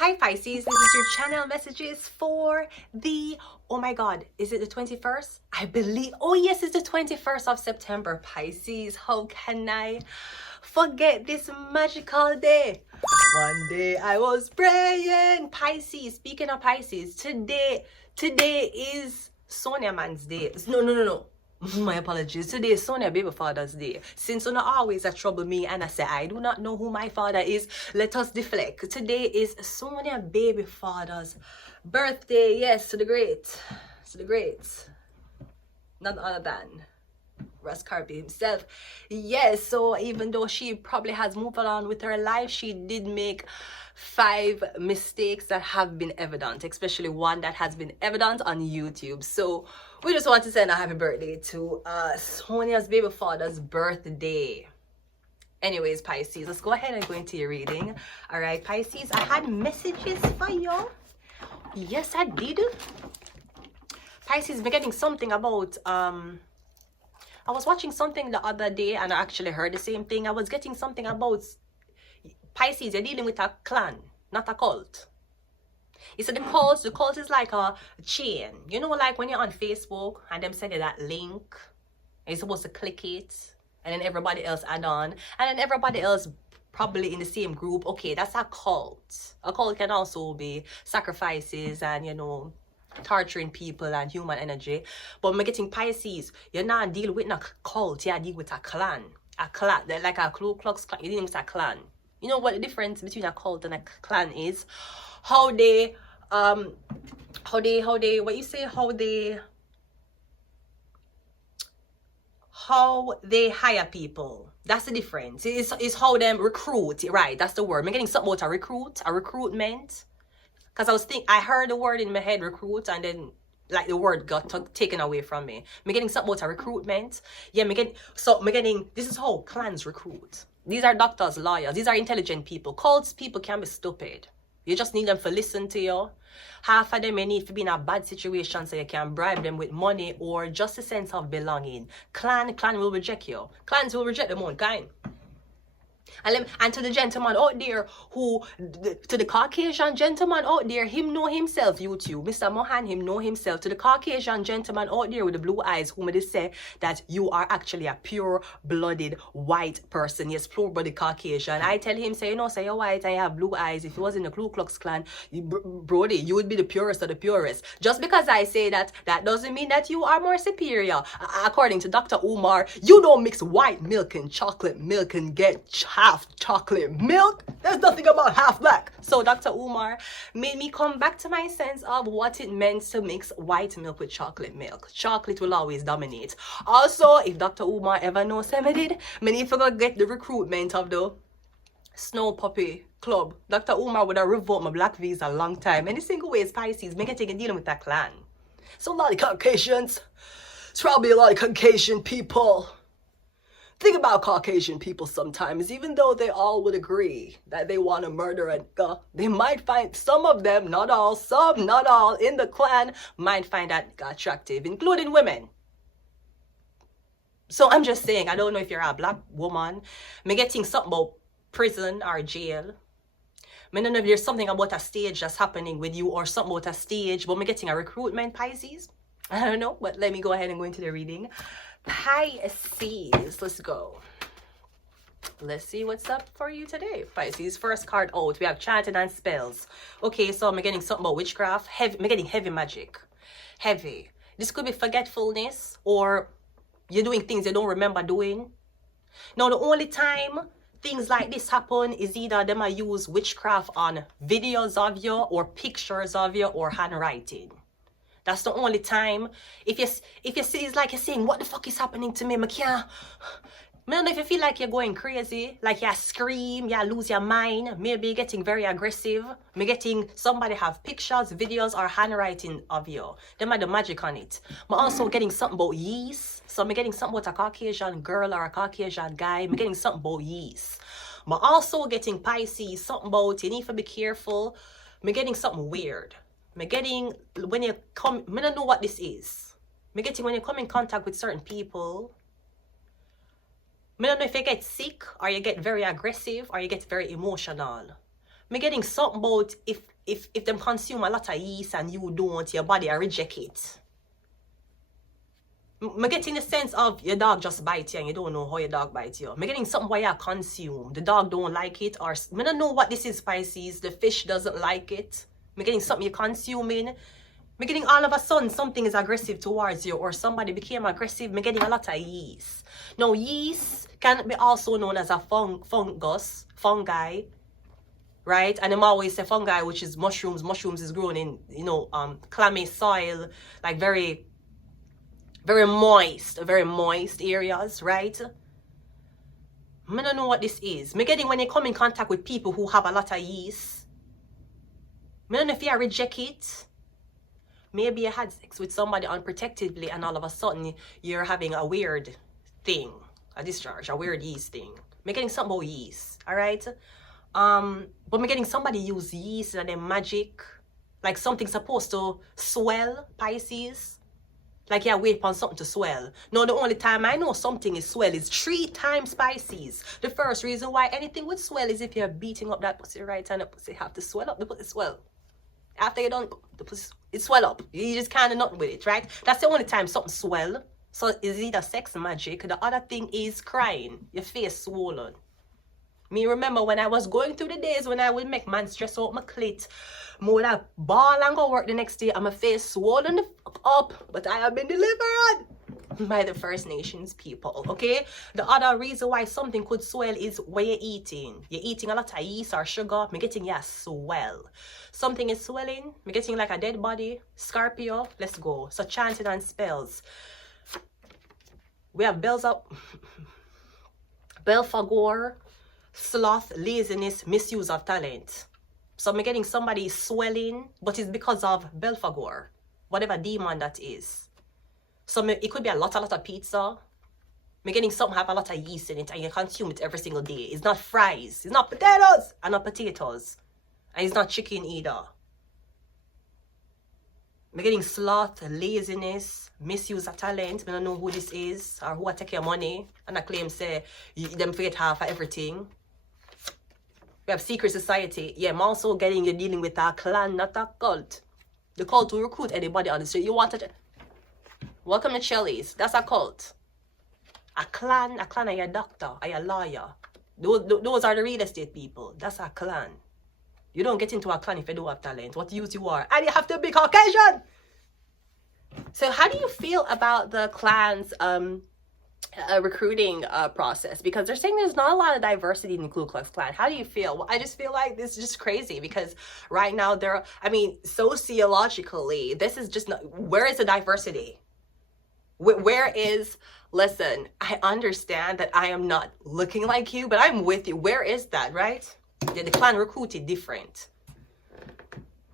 Hi Pisces, this is your channel messages for the, oh my god, is it the 21st? I believe, oh yes, it's the 21st of September. Pisces, how can I forget this magical day? One day I was praying. Pisces, speaking of Pisces, today is Sonia Man's day. No. My apologies. Today is Sonia Baby Father's Day. Since you always trouble me and I say I do not know who my father is, let us deflect. Today is Sonia Baby Father's birthday. Yes, to the great. None other than Russ Carby himself. Yes, so even though she probably has moved on with her life, she did make 5 mistakes that have been evident, especially one that has been evident on YouTube. So we just want to send a happy birthday to Sonia's baby father's birthday. Anyways, Pisces, let's go ahead and go into your reading. All right, Pisces, I had messages for you. Yes, I did. Pisces, we're getting something about I was watching something the other day and I actually heard the same thing. I was getting something about Pisces, you're dealing with a clan, not a cult. You see, the cult is like a chain. You know, like when you're on Facebook and them send you that link, and you're supposed to click it, and then everybody else add on, and then everybody else probably in the same group. Okay, that's a cult. A cult can also be sacrifices and, you know, torturing people and human energy. But I'm getting Pisces, you're not dealing with a cult, you're dealing with a clan. A clan, like a Ku Klux Klan, you're dealing with a clan. You know what the difference between a cult and a clan is? How they what you say, how they hire people. That's the difference. It's how them recruit, right? That's the word. I'm getting something about a recruitment. Because I heard the word in my head, recruit, and then like the word got taken away from me. I'm getting something about a recruitment. Yeah, this is how clans recruit. These are doctors, lawyers, these are intelligent people. Cults people can be stupid. You just need them to listen to you. Half of them may need to be in a bad situation so you can bribe them with money or just a sense of belonging. Clan will reject you. Clans will reject them own kind. And to the gentleman out there to the Caucasian gentleman out there, him know himself, YouTube. Mr. Mohan, him know himself. To the Caucasian gentleman out there with the blue eyes, whom they say that you are actually a pure-blooded white person. Yes, pure-blooded Caucasian. I tell him, say, you know, say you're white and you have blue eyes. If you was in the Ku Klux Klan, Brody, you would be the purest of the purest. Just because I say that, that doesn't mean that you are more superior. According to Dr. Umar, you don't mix white milk and chocolate milk and get half chocolate milk. There's nothing about half black. So Dr. Umar made me come back to my sense of what it meant to mix white milk with chocolate milk. Chocolate will always dominate. Also, if Dr. Umar ever knows him, I did, many forgot get the recruitment of the Snow Puppy Club. Dr. Umar would have revoked my black visa a long time. Any single way is Pisces, make it take a dealing with that clan. So a lot of Caucasians, it's probably a lot of Caucasian people. Think about Caucasian people sometimes, even though they all would agree that they want to murder and they might find some of them, not all, in the clan might find that attractive, including women. So I'm just saying, I don't know if you're a black woman, me getting something about prison or jail. I don't know if there's something about a stage that's happening with you or something about a stage, but me getting a recruitment, Pisces. I don't know, but let me go ahead and go into the reading. Pisces, let's go. Let's see what's up for you today. Pisces, first card out, we have chanting and spells. Okay, so I'm getting something about witchcraft. I'm getting heavy magic. Heavy. This could be forgetfulness or you're doing things you don't remember doing. Now, the only time things like this happen is either them I use witchcraft on videos of you or pictures of you or handwriting. That's the only time. If you see, it's like you're saying, what the fuck is happening to me? I don't know if you feel like you're going crazy, like you scream, you lose your mind, maybe you're getting very aggressive. Me getting somebody have pictures, videos, or handwriting of you. Them are the magic on it. I'm also getting something about yeast. So I'm getting something about a Caucasian girl or a Caucasian guy. I'm getting something about yeast. I'm also getting Pisces, something about you need to be careful. I'm getting something weird. I'm getting when you come, I don't know what this is. I'm getting when you come in contact with certain people. I don't know if you get sick or you get very aggressive or you get very emotional. Me getting something about if them consume a lot of yeast and you don't, your body reject it. Me getting the sense of your dog just bite you and you don't know how your dog bites you. Me getting something where you consume. The dog don't like it, or me don't know what this is, Pisces. The fish doesn't like it. Me getting something you're consuming. Me getting all of a sudden something is aggressive towards you, or somebody became aggressive. Me getting a lot of yeast. Now yeast can be also known as a fungi, right? And I'm always say fungi, which is mushrooms. Mushrooms is grown in, you know, clammy soil, like very moist areas, right? I don't know what this is. Me getting when you come in contact with people who have a lot of yeast. I don't know if you reject it. Maybe you had sex with somebody unprotectively and all of a sudden you're having a weird thing, a discharge, a weird yeast thing. Me getting something about yeast, all right? But me getting somebody use yeast and then magic, like something supposed to swell, Pisces. Like, yeah, wait upon something to swell. No, the only time I know something is swell is 3 times Pisces. The first reason why anything would swell is if you're beating up that pussy right and the pussy have to swell up, the pussy swell. After you're done, the pussy, it swell up. You just kind of nothing with it, right? That's the only time something swell. So it's either sex magic. The other thing is crying. Your face swollen. Me remember when I was going through the days when I would make man stress out my clit. I would have ball and go work the next day and my face swollen the fuck up. But I have been delivered by the First Nations people, okay? The other reason why something could swell is what you're eating. You're eating a lot of yeast or sugar. Me getting ya swell. Something is swelling. Me getting like a dead body. Scorpio. Let's go. So chanting and spells. We have bells up. Belphegor. Sloth, laziness, misuse of talent. So I'm getting somebody swelling, but it's because of Belphegor, whatever demon that is. So it could be a lot of pizza. I'm getting something have a lot of yeast in it and you consume it every single day. It's not fries, it's not potatoes, and not potatoes. And it's not chicken either. I'm getting sloth, laziness, misuse of talent. I don't know who this is or who I take your money. And I claim say them forget half of everything. We have secret society. Yeah, I'm also getting you dealing with a clan, not a cult. The cult will recruit anybody on the street. You wanted it. Welcome to Chelly's. That's a cult. A clan are your doctor, are your lawyer. Those are the real estate people. That's a clan. You don't get into a clan if you don't have talent. What use you are. And you have to be Caucasian. So how do you feel about the clan's recruiting process? Because they're saying there's not a lot of diversity in the Ku Klux Klan. How do you feel? Well, I just feel like this is just crazy because right now sociologically, this is just not, where is the diversity? Where is, listen, I understand that I am not looking like you, but I'm with you. Where is that, right? The clan recruited different.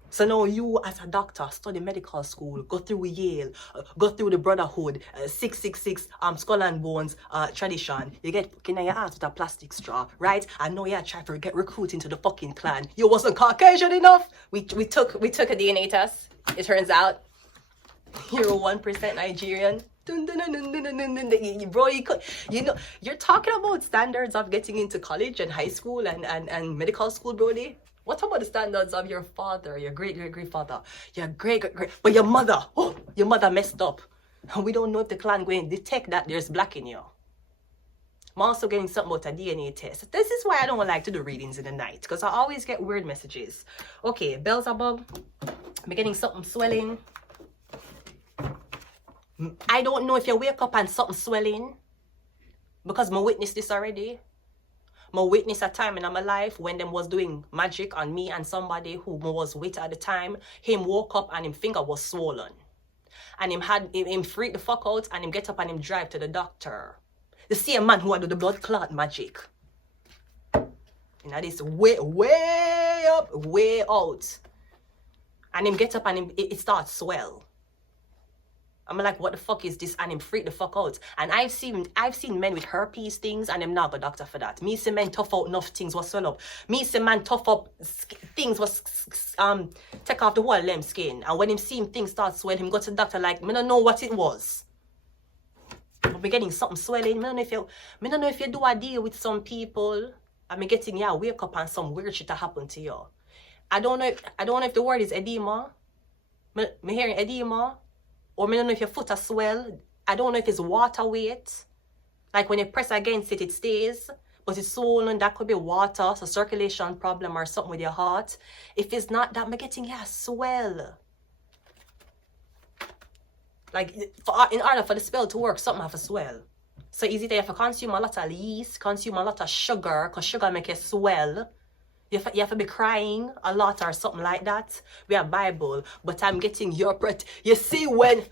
So now you as a doctor study medical school, go through Yale, go through the Brotherhood, 666 skull and bones tradition. You get fucking your ass with a plastic straw, right? I know you try to get recruited into the fucking clan. You wasn't Caucasian enough. We took a DNA test. It turns out you're 1% Nigerian. Bro, you're talking about standards of getting into college and high school and medical school, brody. What about the standards of your father, your great-great-grandfather, your great-great-great, but your mother, your mother messed up. And we don't know if the clan going to detect that there's black in you. I'm also getting something about a DNA test. This is why I don't like to do readings in the night, because I always get weird messages. Okay, Beelzebub, I'm getting something swelling. I don't know if you wake up and something swelling, because I witnessed this already. I witnessed a time in my life when them was doing magic on me and somebody who I was with at the time. Him woke up and him finger was swollen. And him freaked the fuck out and him get up and him drive to the doctor. The same man who had do the blood clot magic. You know, this way up, way out. And him get up and it starts swell. I'm like, what the fuck is this? And him freak the fuck out. And I've seen men with herpes things and I'm not a doctor for that. Me see men tough out enough things was swell up. Me see man tough up things was take off the whole limb skin. And when him see him things start swelling, him go to the doctor like, me don't know what it was. But we getting something swelling. Me don't know if you do a deal with some people. I'm getting, yeah, wake up and some weird shit that happened to you. I don't know if the word is edema. Me hearing edema. Or I don't know if your foot are swell. I don't know if it's water weight. Like when you press against it, it stays. But it's swollen, that could be water, so circulation problem or something with your heart. If it's not that, I'm getting, yeah, swell. Like, in order for the spell to work, something have to swell. So easy that you have to consume a lot of yeast, consume a lot of sugar, because sugar make you swell. You have to be crying a lot or something like that. We have Bible, but I'm getting your breath. You see, when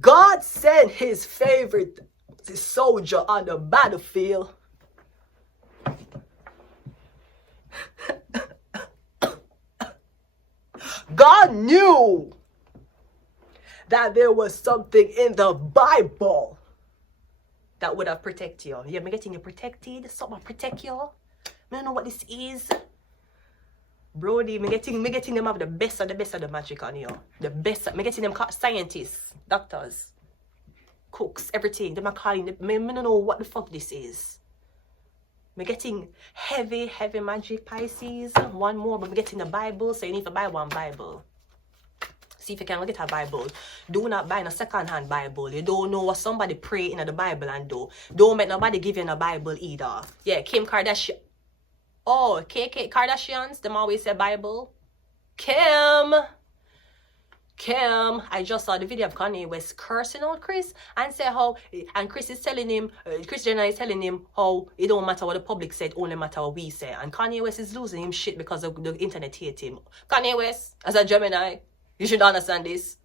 God sent his favorite soldier on the battlefield, God knew that there was something in the Bible that would have protected you. You're getting you protected. Something protect you. I don't know what this is. Brody, me getting them have the best of the magic on you. The best. Me getting them scientists, doctors, cooks, everything. Them are calling. Me don't know what the fuck this is. Me getting heavy magic, Pisces. One more, but me getting the Bible. So you need to buy one Bible. See if you can get a Bible. Do not buy a second-hand Bible. You don't know what somebody pray in the Bible and do. Don't make nobody give you a Bible either. Yeah, Kim Kardashian. Oh, KK Kardashians, them always say Bible. Kim, I just saw the video of Kanye West cursing out Chris and say how, and Chris is telling him, Kris Jenner is telling him how it don't matter what the public said, only matter what we say. And Kanye West is losing him shit because of the internet hate him. Kanye West, as a Gemini, you should understand this.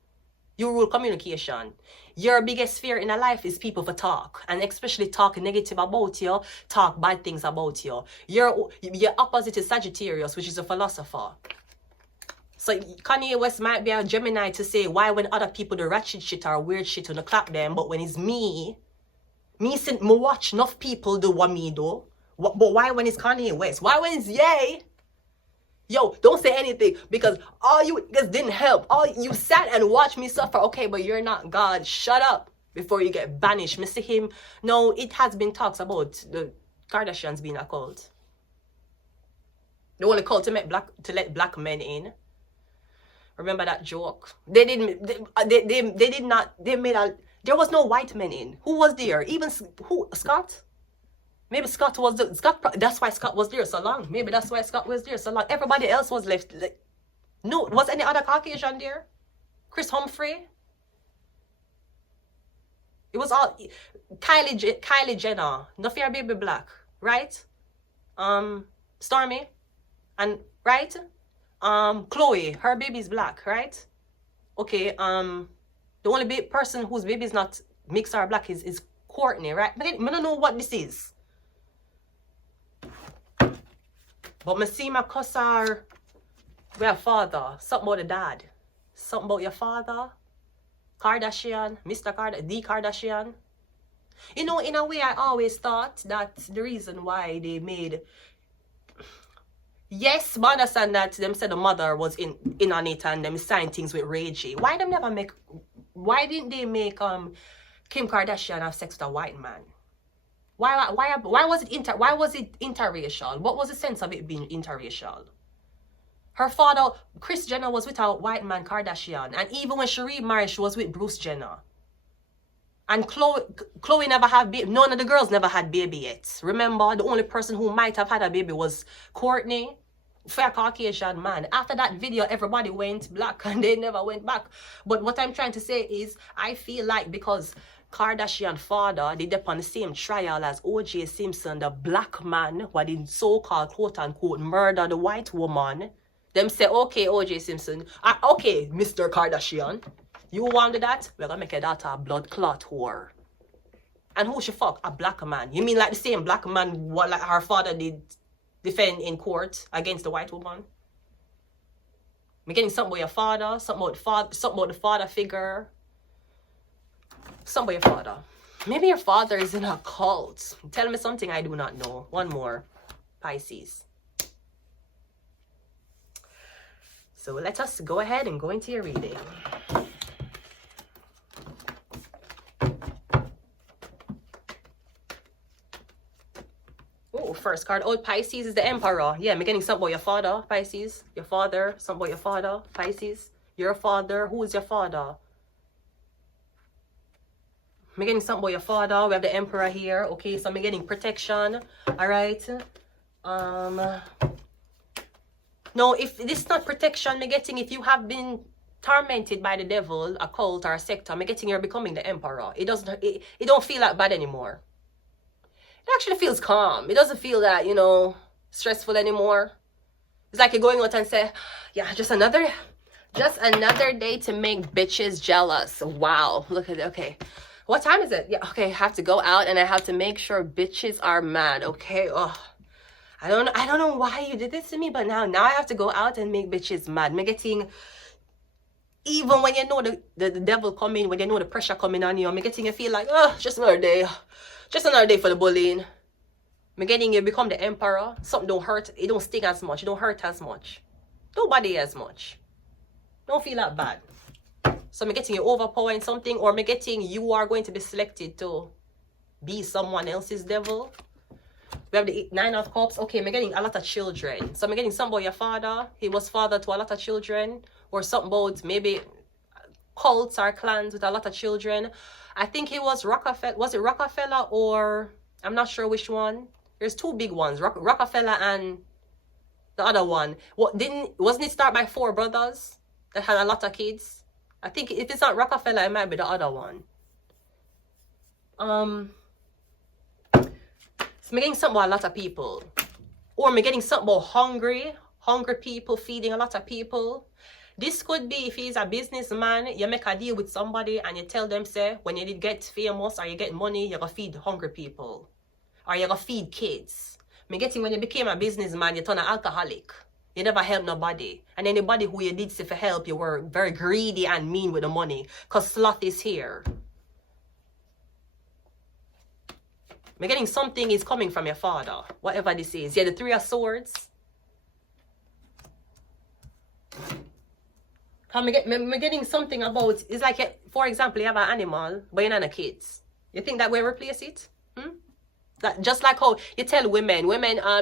You rule communication. Your biggest fear in a life is people to talk, and especially talk negative about you, talk bad things about you. Your opposite is Sagittarius, which is a philosopher. So Kanye West might be a Gemini to say why when other people do ratchet shit or weird shit on the clap them, but when it's me watch enough people do what me do. But why when it's Kanye West? Why when it's Ye? Yo, don't say anything because all you guys didn't help. All you sat and watched me suffer. Okay, but you're not God. Shut up before you get banished. Me see him. No, it has been talks about the Kardashians being a cult. The only cult to let black men in. Remember that joke? They didn't. They did not. They made a. There was no white men in. Who was there? Even who? Scott. Maybe Scott was that's why Scott was there so long. Maybe that's why Scott was there so long. Everybody else was left. No, was any other Caucasian there? Chris Humphrey? It was all Kylie Jenner. No fear baby black, right? Stormy, and right? Chloe, her baby's black, right? Okay. The only person whose baby is not mixed or black is Courtney, right? But I don't know what this is. But I see my cousin, we have father, something about the dad, something about your father, Kardashian, Mr. Kardashian, the Kardashian. You know, in a way, I always thought that the reason why they made, yes, I understand that them said the mother was in on it and them signed things with Ray J. Why didn't they make Kim Kardashian have sex with a white man? Why was it interracial? What was the sense of it being interracial? Her father, Kris Jenner, was with a white man, Kardashian. And even when she remarried, she was with Bruce Jenner. And Chloe never had baby. None of the girls never had baby yet. Remember, the only person who might have had a baby was Courtney, fair Caucasian man. After that video, everybody went black and they never went back. But what I'm trying to say is, I feel like because Kardashian father, they did on the same trial as O.J. Simpson, the black man, what in so-called quote-unquote murder the white woman. Them say, okay, O.J. Simpson, okay, Mr. Kardashian, you wanted that? We're gonna make your daughter a blood clot whore. And who she fuck? A black man. You mean like the same black man what like her father did defend in court against the white woman? We're getting something about your father, something about the father figure. Something about your father. Maybe your father is in a cult. Tell me something I do not know. One more. Pisces. So let us go ahead and go into your reading. Oh, first card. Oh, Pisces is the Emperor. Yeah, I'm getting something about your father, Pisces. Your father, something about your father, Pisces. Your father, who is your father? I'm getting something about your father. We have the Emperor here. Okay, so I'm getting protection. All right. No, if this is not protection, I'm getting if you have been tormented by the devil, a cult or a sector, I'm getting you're becoming the Emperor. It doesn't. It don't feel that bad anymore. It actually feels calm. It doesn't feel that, you know, stressful anymore. It's like you're going out and say, yeah, just another day to make bitches jealous. Wow, look at it. Okay, what time is it? Yeah, okay, I have to go out and I have to make sure bitches are mad. Okay, oh, I don't know why you did this to me, but now I have to go out and make bitches mad. I'm getting, even when you know the devil coming, when you know the pressure coming on you, I'm getting you feel like, oh, just another day for the bullying. I'm getting you become the Emperor. Something don't hurt, it don't sting as much, it don't hurt as much, don't bother as much, don't feel that bad. So I'm getting you overpowering something, or I'm getting you are going to be selected to be someone else's devil. We have the 9 of Cups. Okay, I'm getting a lot of children. So I'm getting something about your father. He was father to a lot of children, or something about maybe cults or clans with a lot of children. I think he was Rockefeller. Was it Rockefeller, or I'm not sure which one. There's 2 big ones, Rockefeller and the other one. Wasn't it start by 4 brothers that had a lot of kids? I think if it's not Rockefeller, it might be the other one. So I'm getting something about a lot of people, or I'm getting something about hungry people feeding a lot of people. This could be if he's a businessman, you make a deal with somebody and you tell them, say, when you get famous or you get money, you're gonna feed hungry people, or you're gonna feed kids. I'm getting when you became a businessman, you turn an alcoholic. You never help nobody. And anybody who you did say for help, you were very greedy and mean with the money. Because sloth is here. I'm getting something is coming from your father. Whatever this is. Yeah, the 3 of Swords. I'm getting something about, it's like, for example, you have an animal, but you're not a kids. You think that will replace it? Just like how you tell women,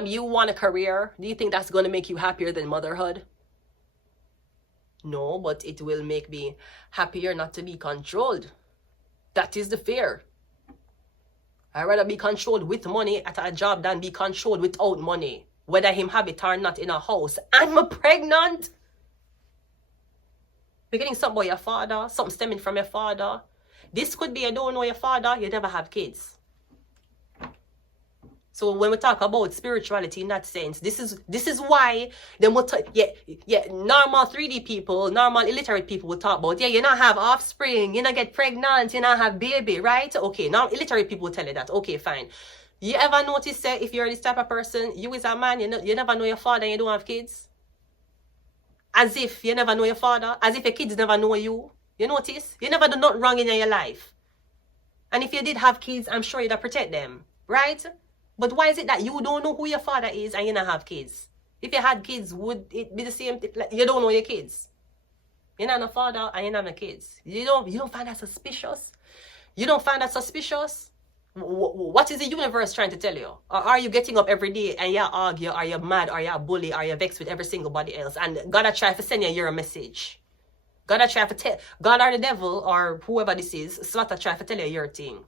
you want a career. Do you think that's going to make you happier than motherhood? No, but it will make me happier not to be controlled. That is the fear. I'd rather be controlled with money at a job than be controlled without money. Whether him have it or not in a house. I'm pregnant. You're getting something about your father, something stemming from your father. This could be you don't know your father, you never have kids. So when we talk about spirituality in that sense, this is why normal 3D people, normal illiterate people will talk about, you not have offspring, you not get pregnant, you not have baby, right? Okay, now illiterate people will tell you that. Okay, fine. You ever notice that if you're this type of person, you is a man, you never know your father and you don't have kids? As if you never know your father, as if your kids never know you. You notice? You never do nothing wrong in your life. And if you did have kids, I'm sure you'd protect them, right? But why is it that you don't know who your father is and you don't have kids? If you had kids, would it be the same thing? Like, you don't know your kids. You're not a father and you're not a kids. You don't find that suspicious? You don't find that suspicious? What is the universe trying to tell you? Or are you getting up every day and you argue, or you're mad, or you're bully, or you're vexed with every single body else, and God try to send you your message? God try to tell, God or the devil or whoever this is, slaughter try to tell you your thing.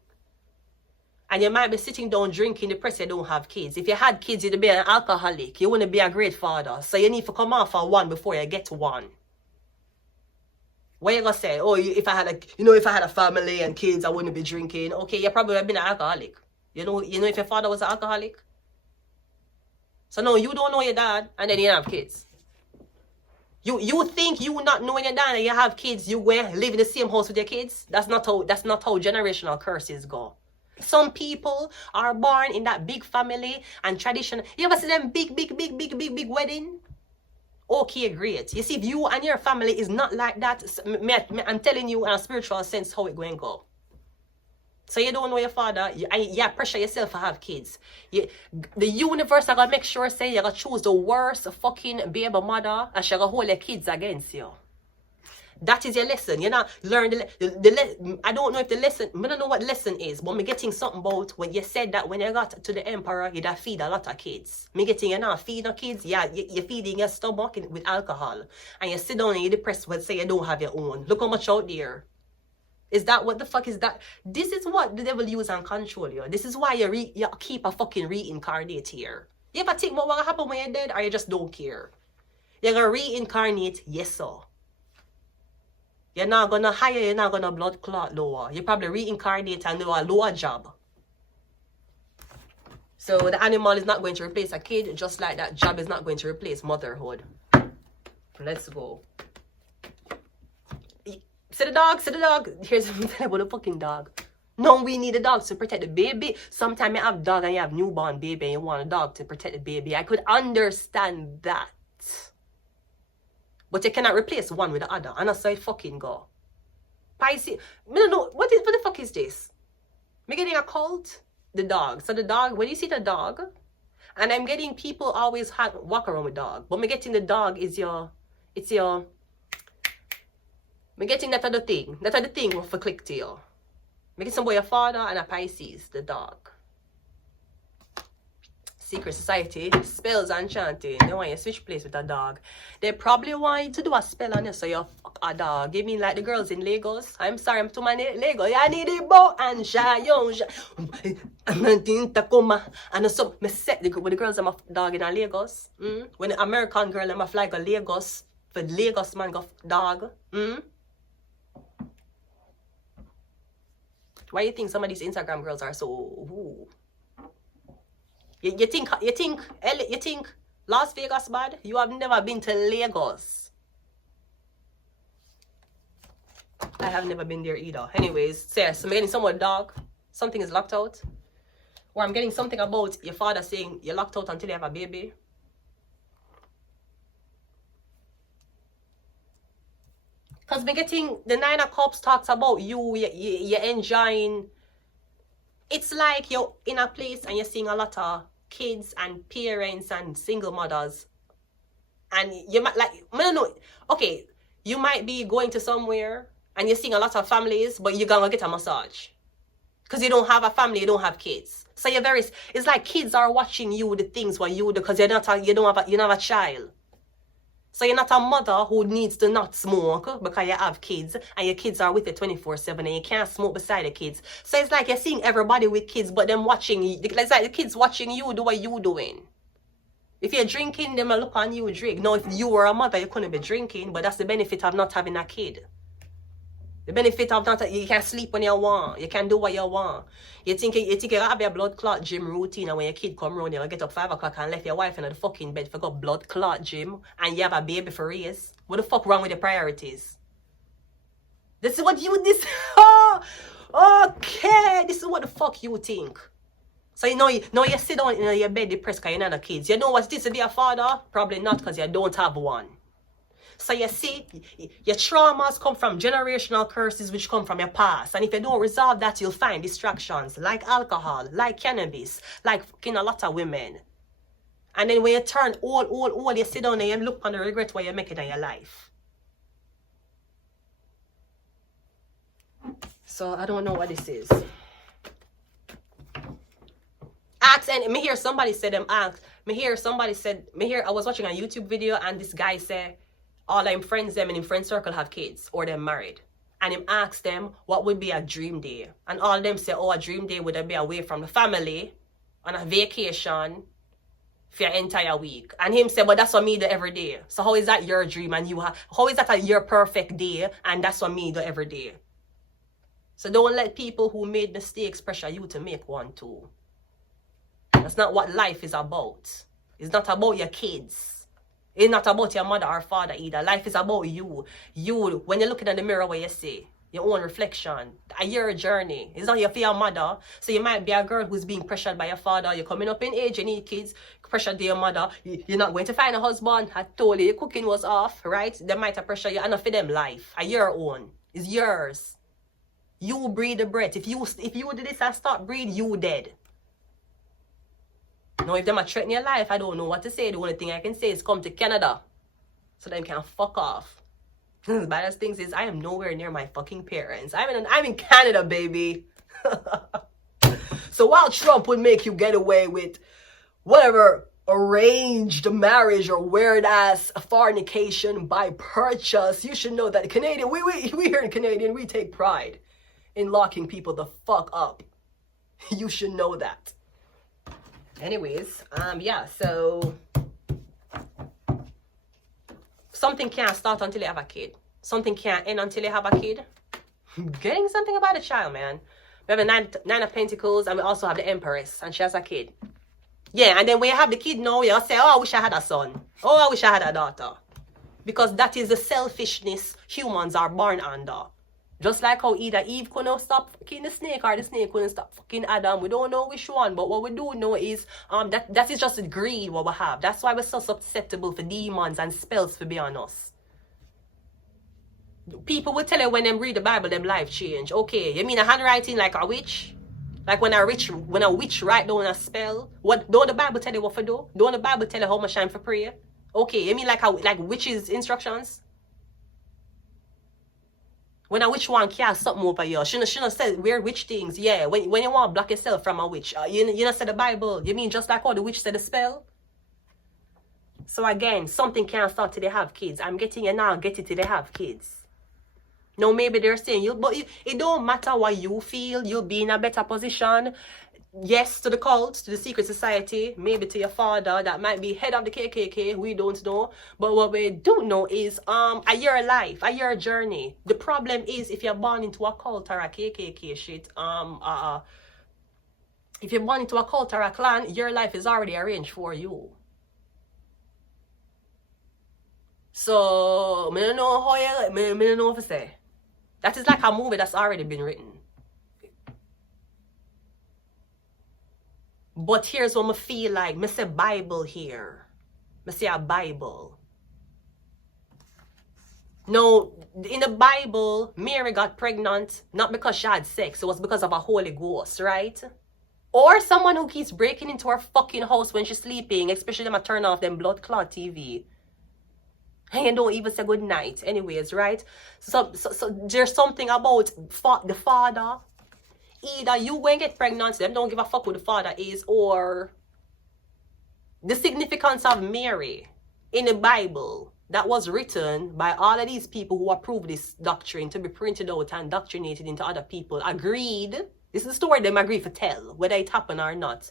And you might be sitting down drinking, depressed, you don't have kids. If you had kids, you'd be an alcoholic. You wouldn't be a great father. So you need to come off for one before you get to one. What you gonna say? Oh, if I had a family and kids, I wouldn't be drinking. Okay, you probably have been an alcoholic. You know if your father was an alcoholic. So no, you don't know your dad, and then you have kids. You think you not knowing your dad and you have kids, you live in the same house with your kids? That's not how generational curses go. Some people are born in that big family and tradition. You ever see them big wedding? Okay, great. You see, if you and your family is not like that, I'm telling you in a spiritual sense how it going to go. So you don't know your father, you pressure yourself to have kids. The universe are going to make sure, say, you're going to choose the worst fucking baby mother and she's going to hold your kids against you. That is your lesson. You know, learn I don't know if the lesson, I don't know what lesson is, but me getting something about when you said that when you got to the emperor, you'd feed a lot of kids. Me getting you now feed the kids, yeah, you're feeding your stomach with alcohol. And you sit down and you're depressed when say you don't have your own. Look how much out there. Is that what the fuck is that? This is what the devil use and control you. This is why you keep a fucking reincarnate here. You ever think what will happen when you're dead, or you just don't care? You're gonna reincarnate, yes sir. You're not gonna higher, you're not gonna blood clot lower. You probably reincarnate and do a lower job. So the animal is not going to replace a kid, just like that job is not going to replace motherhood. Let's go. See the dog, see the dog. Here's about the fucking dog. No, we need a dog to protect the baby. Sometimes you have a dog and you have newborn baby and you want a dog to protect the baby. I could understand that. But you cannot replace one with the other. And that's how it fucking go. Pisces, I don't know, what the fuck is this? Me getting a cult? The dog. So the dog, when you see the dog, and I'm getting people always walk around with dog. But me getting the dog is me getting that other thing. That other thing will for click to you. Me get some boy a father and a Pisces, the dog. Secret society, spells and chanting. They want you to switch place with a dog. They probably want you to do a spell on you so you fuck a dog. Give me like the girls in Lagos. I'm sorry, I'm to my Lagos. I need a bow and shy. And so me set with the girls I'm a dog in Lagos. When the American girl I'm a fly go Lagos. For Lagos man go dog. Why you think some of these Instagram girls are so ooh? You think Las Vegas bad? You have never been to Lagos. I have never been there either. Anyways, so I'm getting someone dog. Something is locked out. Or I'm getting something about your father saying you're locked out until you have a baby. Because we're getting the Nine of Cups talks about you're enjoying. It's like you're in a place and you're seeing a lot of kids and parents and single mothers. And you might like, I don't know, okay, you might be going to somewhere and you're seeing a lot of families, but you're gonna get a massage. Because you don't have a family, you don't have kids. So you're it's like kids are watching you, the things what you do, because you don't have a child. So you're not a mother who needs to not smoke because you have kids and your kids are with you 24/7 and you can't smoke beside the kids. So it's like you're seeing everybody with kids but them watching you. It's like the kids watching you do what you doing. If you're drinking, them will look on you drink. Now, if you were a mother, you couldn't be drinking, but that's the benefit of not having a kid. The benefit of not, you can sleep when you want. You can do what you want. You think you have your blood clot gym routine, and when your kid come around, you get up 5 o'clock and left your wife in the fucking bed for go blood clot gym, and you have a baby for raise. What the fuck wrong with your priorities? This is what you, oh, okay, this is what the fuck you think. So you sit down in your bed depressed because you don't have kids. You know what it is to be a father? Probably not, because you don't have one. So you see, your traumas come from generational curses which come from your past. And if you don't resolve that, you'll find distractions like alcohol, like cannabis, like fucking a lot of women. And then when you turn old, you sit down and you look on the regret what you're making in your life. So I don't know what this is. Ask, and me hear somebody said I was watching a YouTube video and this guy said, all them friends them in him friend circle have kids or they're married. And him asked them what would be a dream day. And all them say, oh, a dream day would be away from the family on a vacation for your entire week. And him said, but that's what me do every day. So how is that your dream and how is that your perfect day and that's what me do every day? So don't let people who made mistakes pressure you to make one too. That's not what life is about. It's not about your kids. It's not about your mother or father either. Life is about you. You, when you're looking in the mirror, what you see, your own reflection, your journey. It's not for your mother. So you might be a girl who's being pressured by your father. You're coming up in age, you need kids, pressured to your mother. You're not going to find a husband. I told you, your cooking was off, right? They might have pressure you. Enough for them life. Your own. It's yours. You breathe the breath. If you do this and stop breathe, you dead. Now, if them are threatening your life, I don't know what to say. The only thing I can say is come to Canada. So them can fuck off. The baddest things is I am nowhere near my fucking parents. I'm in Canada, baby. So while Trump would make you get away with whatever arranged marriage or weird ass fornication by purchase, you should know that Canadian, we here in Canadian, we take pride in locking people the fuck up. You should know that. Anyways, yeah, so something can't start until you have a kid. Something can't end until you have a kid. Getting something about a child, man. We have a nine of Pentacles, and we also have the Empress, and she has a kid. Yeah, and then when you have the kid now, you'll say, oh, I wish I had a son. Oh, I wish I had a daughter. Because that is the selfishness humans are born under. Just like how either Eve couldn't stop fucking the snake or the snake couldn't stop fucking Adam. We don't know which one, but what we do know is that is just a greed what we have. That's why we're so susceptible for demons and spells to be on us. People will tell you when they read the Bible, them life change. Okay, you mean a handwriting like a witch? Like when a witch write down a spell? What don't the Bible tell you what to do? Don't the Bible tell you how much time for prayer? Okay, you mean like witches' instructions? When a witch want cast something over you, she not say weird witch things. Yeah, when you want to block yourself from a witch, you not say the Bible. You mean just like how the witch said the spell? So again, something can't start till they have kids. I'm getting it now, get it till they have kids. Now maybe they're saying it don't matter what you feel, you'll be in a better position. Yes, to the cult, to the secret society, maybe to your father that might be head of the KKK, we don't know. But what we do know is a year life, a year journey. The problem is if you're born into a cult or a KKK shit, if you're born into a cult or a clan, your life is already arranged for you. So I don't know how I don't know what to say. That is like a movie that's already been written. But here's what I feel like. I say Bible here. I say a Bible. No, in the Bible, Mary got pregnant not because she had sex. It was because of a Holy Ghost, right? Or someone who keeps breaking into her fucking house when she's sleeping, especially them turn off them blood clot TV. And you don't even say good night. Anyways, right? So there's something about the father. Either you go and get pregnant, them don't give a fuck who the father is, or the significance of Mary in the Bible that was written by all of these people who approve this doctrine to be printed out and indoctrinated into other people agreed. This is the story them agree to tell, whether it happened or not.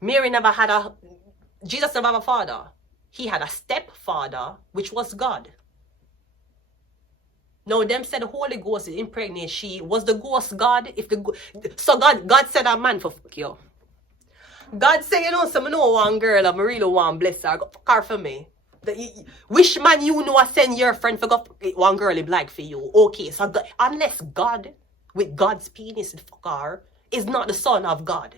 Mary never had Jesus never had a father. He had a stepfather, which was God. Now, them said the Holy Ghost impregnated she. Was the ghost God? So God said a man for fuck you. God said, you know, so I know one girl, I really want bless her. Go fuck her for me. Which man you know I send your friend for go one girl is like for you? Okay, so God, unless God, with God's penis, fuck her, is not the son of God.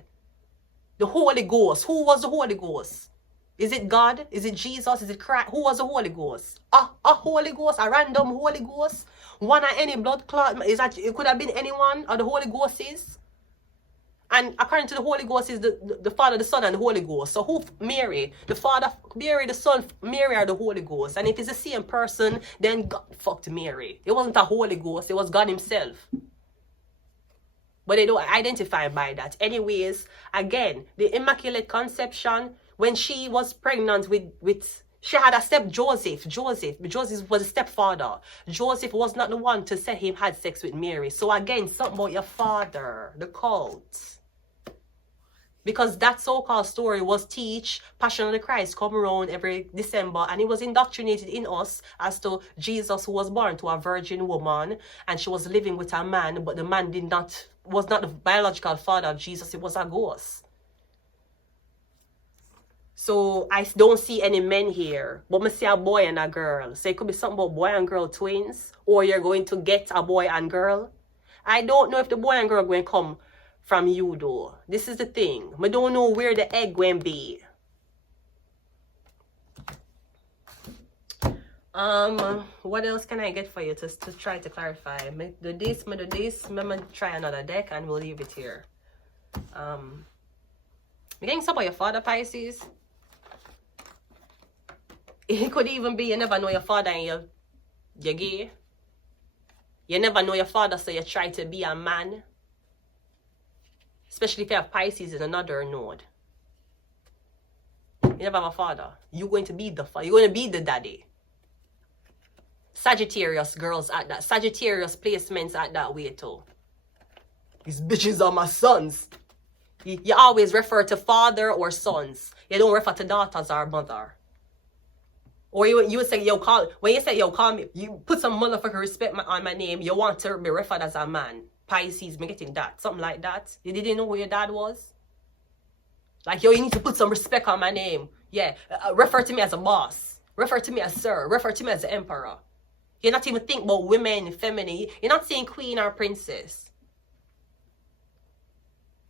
The Holy Ghost. Who was the Holy Ghost? Is it God? Is it Jesus? Is it Christ? Who was the Holy Ghost? A Holy Ghost? A random Holy Ghost? One of any blood clot? Is that it could have been anyone of the Holy Ghost is? And according to the Holy Ghost is the Father, the Son, and the Holy Ghost. So who? Mary. The Father, Mary, the Son, Mary are the Holy Ghost. And if it's the same person, then God fucked Mary. It wasn't a Holy Ghost. It was God himself. But they don't identify by that. Anyways, again, the Immaculate Conception, when she was pregnant with she had a step Joseph. Joseph was a stepfather. Joseph was not the one to say him had sex with Mary. So again, something about your father, the cult. Because that so-called story was teach Passion of the Christ come around every December, and it was indoctrinated in us as to Jesus, who was born to a virgin woman, and she was living with a man, but the man was not the biological father of Jesus. It was a ghost. So I don't see any men here, but I see a boy and a girl. So it could be something about boy and girl twins, or you're going to get a boy and girl. I don't know if the boy and girl are going to come from you though. This is the thing. I don't know where the egg going to be. What else can I get for you to try to clarify? Me do this. I'm going to try another deck and we'll leave it here. I'm getting some about your father, Pisces. It could even be you never know your father and You gay? You never know your father, so you try to be a man. Especially if you have Pisces in another node. You never have a father. You're going to be the father. You're going to be the daddy. Sagittarius girls at that. Sagittarius placements at that way too. These bitches are my sons. You always refer to father or sons. You don't refer to daughters or mother. Or you would say, yo, when you say, yo, call me, you put some motherfucking respect on my name, you want to be referred as a man. Pisces, me getting that. Something like that. You didn't know who your dad was? Like, yo, you need to put some respect on my name. Yeah, refer to me as a boss. Refer to me as sir. Refer to me as the emperor. You're not even thinking about women, feminine. You're not saying queen or princess.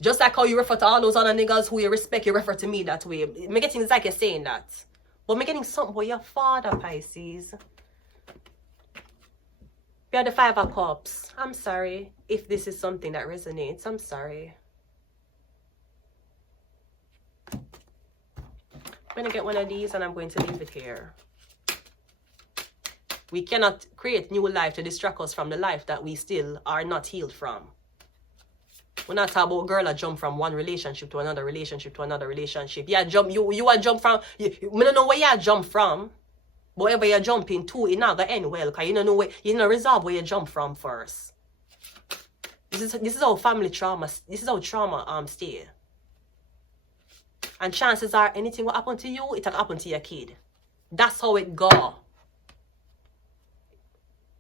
Just like how you refer to all those other niggas who you respect, you refer to me that way. Me getting it's like you're saying that. But me getting something about your father, Pisces. You're the 5 of Cups. I'm sorry if this is something that resonates. I'm sorry. I'm going to get one of these and I'm going to leave it here. We cannot create new life to distract us from the life that we still are not healed from. We're not talking about girl that jump from one relationship to another relationship to another relationship. Yeah, you are jump from, I don't know where you jump from. But wherever you jump into, it not gonna end well, because you don't know where, you don't resolve where you jump from first. This is how family trauma, this is how trauma stay. And chances are anything will happen to you, it'll happen to your kid. That's how it go.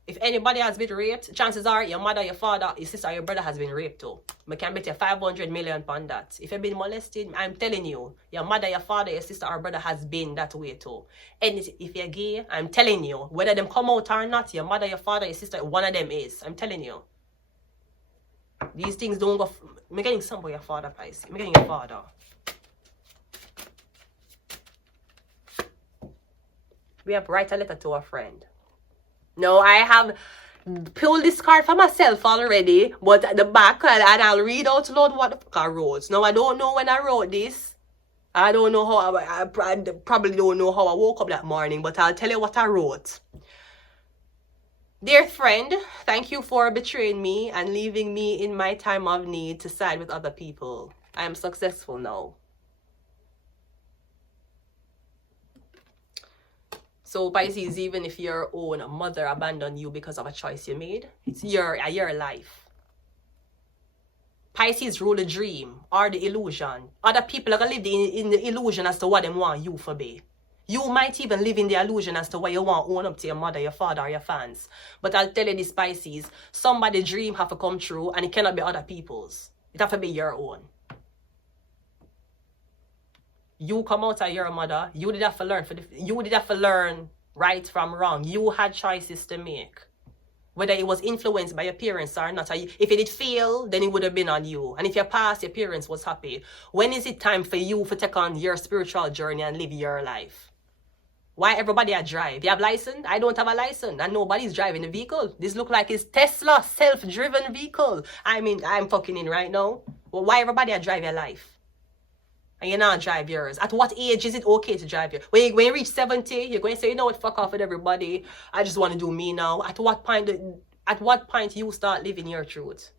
If anybody has been raped, chances are your mother, your father, your sister, your brother has been raped too. I can bet you 500 million on that. If you've been molested, I'm telling you, your mother, your father, your sister, or brother has been that way too. And if you're gay, I'm telling you, whether them come out or not, your mother, your father, your sister, one of them is. I'm telling you. These things don't go. I'm getting some for your father, Pisces. I'm getting your father. We have write a letter to a friend. No, I have pulled this card for myself already, but at the back, and I'll read out loud what the fuck I wrote. Now, I don't know when I wrote this. I don't know how, I probably don't know how I woke up that morning, but I'll tell you what I wrote. Dear friend, thank you for betraying me and leaving me in my time of need to side with other people. I am successful now. So Pisces, even if your own mother abandoned you because of a choice you made, it's your life. Pisces rule the dream or the illusion. Other people are going to live in the illusion as to what they want you to be. You might even live in the illusion as to what you want to own up to your mother, your father, or your fans. But I'll tell you this, Pisces, somebody's dream have to come true and it cannot be other people's. It have to be your own. You come out of your mother. You did have to learn. You did have to learn right from wrong. You had choices to make. Whether it was influenced by your parents or not. If it did fail, then it would have been on you. And if you passed, your parents was happy. When is it time for you to take on your spiritual journey and live your life? Why everybody a drive? You have license? I don't have a license. And nobody's driving a vehicle. This look like it's Tesla self-driven vehicle. I mean, I'm fucking in right now. Well, why everybody a drive your life? And you're not drive yours. At what age is it okay to drive yours? When you reach 70, you're going to say, you know what, fuck off with everybody. I just want to do me now. At what point you start living your truth?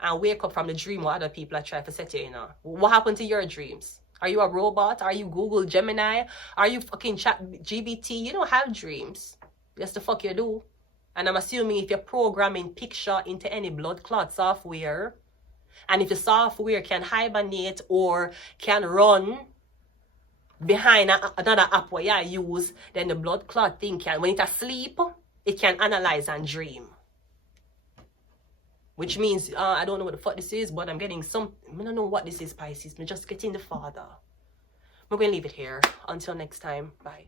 And wake up from the dream what other people are trying to set you in. What happened to your dreams? Are you a robot? Are you Google Gemini? Are you fucking Chat GBT? You don't have dreams. That's the fuck you do. And I'm assuming if you're programming picture into any blood clot software, and if the software can hibernate or can run behind another app where you use, then the blood clot thing can, when it's asleep, it can analyze and dream. Which means, I don't know what the fuck this is, but I'm getting some, I don't know what this is, Pisces. I'm just getting the father. I'm going to leave it here. Until next time. Bye.